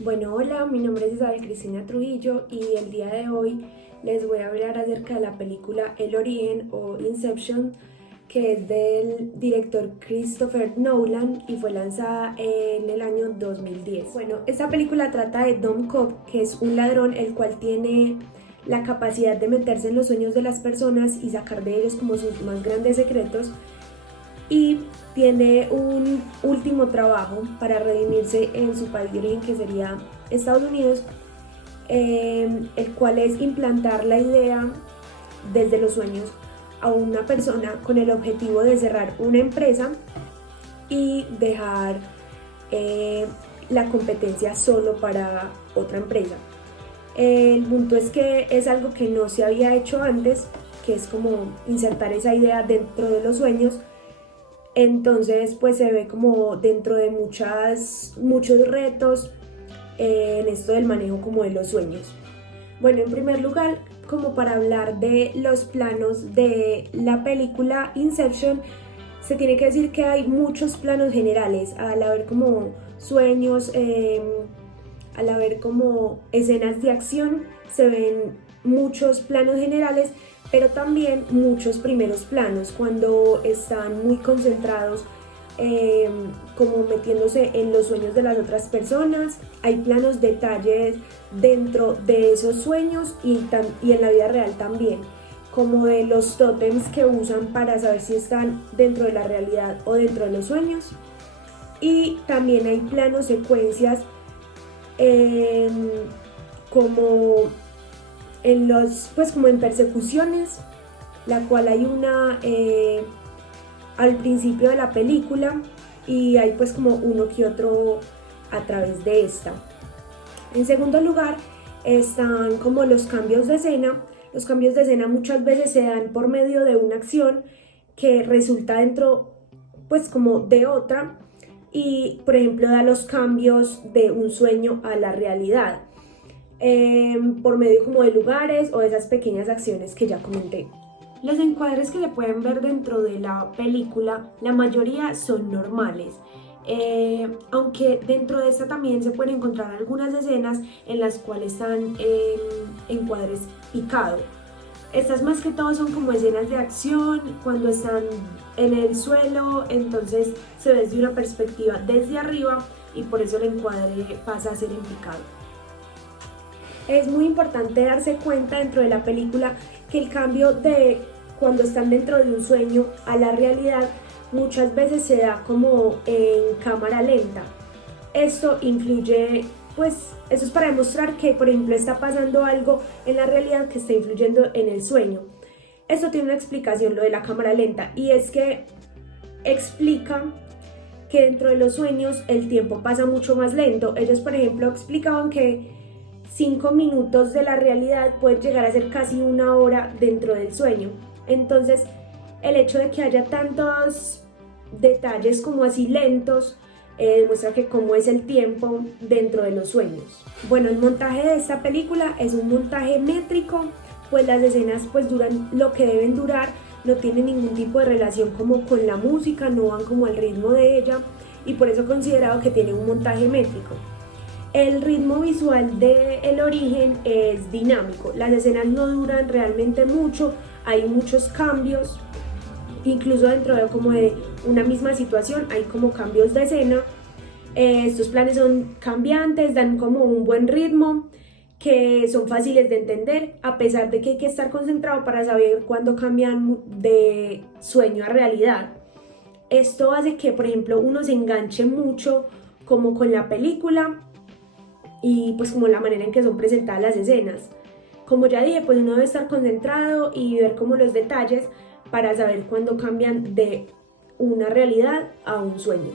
Bueno, hola, mi nombre es Isabel Cristina Trujillo y el día de hoy les voy a hablar acerca de la película El Origen o Inception, que es del director Christopher Nolan y fue lanzada en el año 2010. Bueno, esta película trata de Dom Cobb, que es un ladrón el cual tiene la capacidad de meterse en los sueños de las personas y sacar de ellos como sus más grandes secretos, y tiene un último trabajo para redimirse en su país de origen, que sería Estados Unidos, el cual es implantar la idea desde los sueños a una persona con el objetivo de cerrar una empresa y dejar la competencia solo para otra empresa. El punto es que es algo que no se había hecho antes, que es como insertar esa idea dentro de los sueños. Entonces pues se ve como dentro de muchos retos en esto del manejo como de los sueños. Bueno, en primer lugar, como para hablar de los planos de la película Inception, se tiene que decir que hay muchos planos generales al haber como sueños, al haber como escenas de acción, se ven muchos planos generales, pero también muchos primeros planos cuando están muy concentrados, como metiéndose en los sueños de las otras personas. Hay planos detalles dentro de esos sueños y en la vida real también, como de los tótems que usan para saber si están dentro de la realidad o dentro de los sueños. Y también hay planos secuencias, eh, como pues como en persecuciones, la cual hay una al principio de la película y hay pues como uno que otro a través de esta. En segundo lugar están como los cambios de escena. Los cambios de escena muchas veces se dan por medio de una acción que resulta dentro pues como de otra, y por ejemplo da los cambios de un sueño a la realidad, por medio como de lugares o de esas pequeñas acciones que ya comenté. Los encuadres que se pueden ver dentro de la película, la mayoría son normales, aunque dentro de esta también se pueden encontrar algunas escenas en las cuales están encuadres picados. Estas más que todo son como escenas de acción, cuando están en el suelo, entonces se ve desde una perspectiva desde arriba y por eso el encuadre pasa a ser en picado. Es muy importante darse cuenta dentro de la película que el cambio de cuando están dentro de un sueño a la realidad muchas veces se da como en cámara lenta. Esto influye, pues eso es para demostrar que por ejemplo está pasando algo en la realidad que está influyendo en el sueño. Esto tiene una explicación, lo de la cámara lenta, y es que explica que dentro de los sueños el tiempo pasa mucho más lento. Ellos por ejemplo explicaban que 5 minutos de la realidad puede llegar a ser casi una hora dentro del sueño. Entonces, el hecho de que haya tantos detalles como así lentos, demuestra que cómo es el tiempo dentro de los sueños. Bueno, el montaje de esta película es un montaje métrico, pues las escenas pues duran lo que deben durar, no tienen ningún tipo de relación como con la música, no van como al ritmo de ella, y por eso he considerado que tiene un montaje métrico. El ritmo visual de El Origen es dinámico, las escenas no duran realmente mucho, hay muchos cambios, incluso dentro de como de una misma situación hay como cambios de escena. Estos planes son cambiantes, dan como un buen ritmo, que son fáciles de entender, a pesar de que hay que estar concentrado para saber cuándo cambian de sueño a realidad. Esto hace que, por ejemplo, uno se enganche mucho como con la película y pues como la manera en que son presentadas las escenas. Como ya dije, pues uno debe estar concentrado y ver como los detalles para saber cuándo cambian de una realidad a un sueño.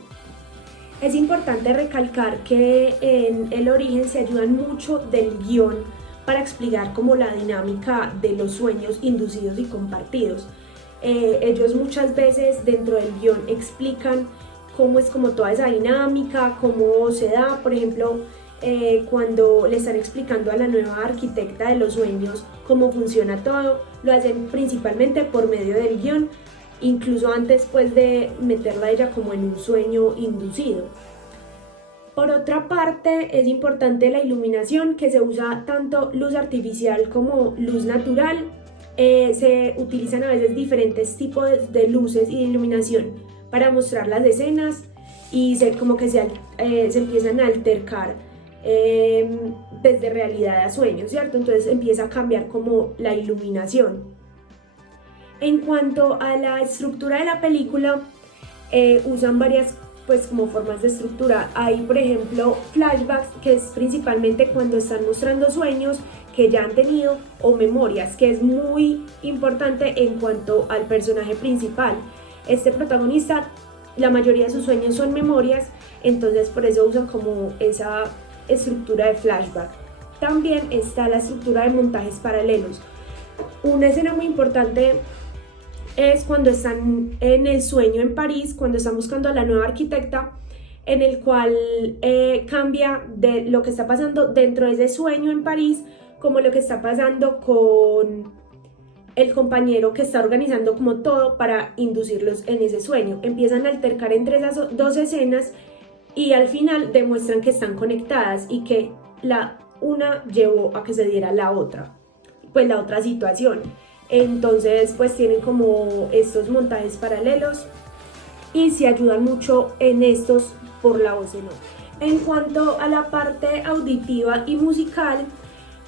Es importante recalcar que en El Origen se ayudan mucho del guión para explicar como la dinámica de los sueños inducidos y compartidos. Ellos muchas veces dentro del guión explican cómo es como toda esa dinámica, cómo se da, por ejemplo, cuando le están explicando a la nueva arquitecta de los sueños cómo funciona todo, lo hacen principalmente por medio del guión, incluso antes pues de meterla a ella como en un sueño inducido. Por otra parte, es importante la iluminación, que se usa tanto luz artificial como luz natural. Se utilizan a veces diferentes tipos de luces y de iluminación para mostrar las escenas y como que se empiezan a altercar desde realidad a sueño, ¿cierto? Entonces empieza a cambiar como la iluminación. En cuanto a la estructura de la película, usan varias pues como formas de estructura. Hay por ejemplo flashbacks, que es principalmente cuando están mostrando sueños que ya han tenido, o memorias, que es muy importante en cuanto al personaje principal. Este protagonista, la mayoría de sus sueños son memorias, entonces por eso usan como esa estructura de flashback. También está la estructura de montajes paralelos. Una escena muy importante es cuando están en el sueño en París, cuando están buscando a la nueva arquitecta, en el cual cambia de lo que está pasando dentro de ese sueño en París, como lo que está pasando con el compañero que está organizando como todo para inducirlos en ese sueño. Empiezan a altercar entre esas dos escenas y al final demuestran que están conectadas y que la una llevó a que se diera la otra situación. Entonces pues tienen como estos montajes paralelos y se ayudan mucho en estos por la voz en off. En cuanto a la parte auditiva y musical,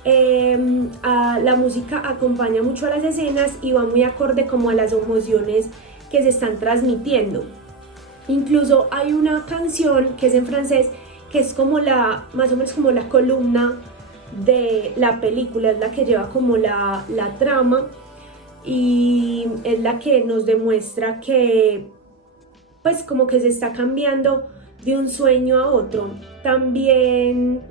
la música acompaña mucho a las escenas y va muy acorde como a las emociones que se están transmitiendo. Incluso hay una canción que es en francés, que es como más o menos como la columna de la película, es la que lleva como la trama y es la que nos demuestra que pues como que se está cambiando de un sueño a otro. También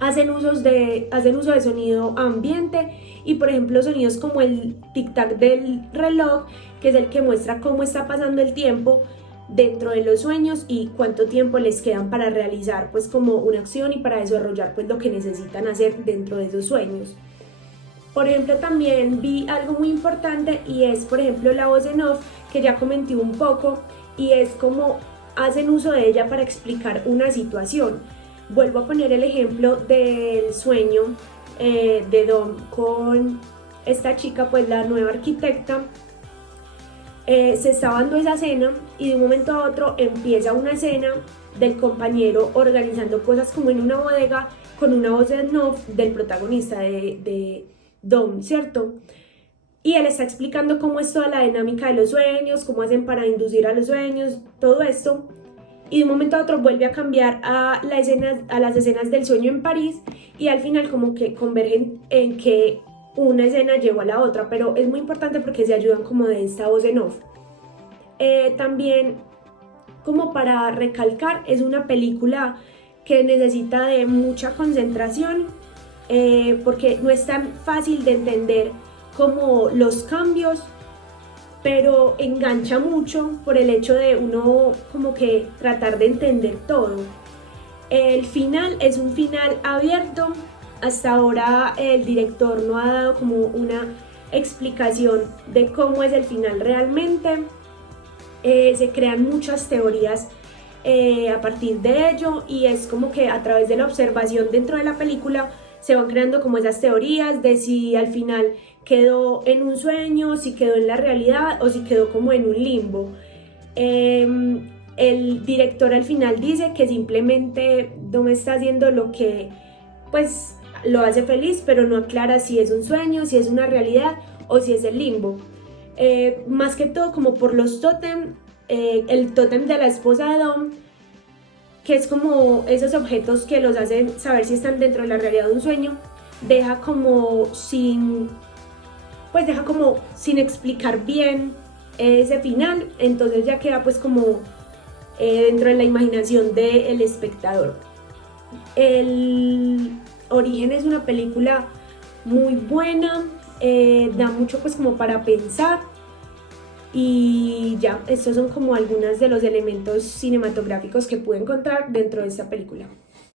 hacen uso de sonido ambiente y por ejemplo sonidos como el tic-tac del reloj, que es el que muestra cómo está pasando el tiempo dentro de los sueños y cuánto tiempo les quedan para realizar pues como una acción y para desarrollar pues lo que necesitan hacer dentro de esos sueños. Por ejemplo, también vi algo muy importante y es por ejemplo la voz en off, que ya comenté un poco, y es como hacen uso de ella para explicar una situación. Vuelvo a poner el ejemplo del sueño de Dom con esta chica, pues la nueva arquitecta. Se está dando esa cena y de un momento a otro empieza una escena del compañero organizando cosas como en una bodega con una voz en off del protagonista de Dom, ¿cierto? Y él está explicando cómo es toda la dinámica de los sueños, cómo hacen para inducir a los sueños, todo esto. Y de un momento a otro vuelve a cambiar a las escenas del sueño en París y al final como que convergen en que una escena llevó a la otra, pero es muy importante porque se ayudan como de esta voz en off. También, como para recalcar, es una película que necesita de mucha concentración porque no es tan fácil de entender como los cambios, pero engancha mucho por el hecho de uno como que tratar de entender todo. El final es un final abierto. Hasta ahora el director no ha dado como una explicación de cómo es el final realmente. Se crean muchas teorías a partir de ello y es como que a través de la observación dentro de la película se van creando como esas teorías de si al final quedó en un sueño, si quedó en la realidad o si quedó como en un limbo. El director al final dice que simplemente no me está haciendo lo que pues lo hace feliz, pero no aclara si es un sueño, si es una realidad o si es el limbo. Más que todo como por los tótem, el tótem de la esposa de Dom, que es como esos objetos que los hacen saber si están dentro de la realidad de un sueño, deja como sin explicar bien ese final, entonces ya queda pues como dentro de la imaginación del espectador. El Origen es una película muy buena, da mucho pues como para pensar y ya, estos son como algunos de los elementos cinematográficos que pude encontrar dentro de esta película.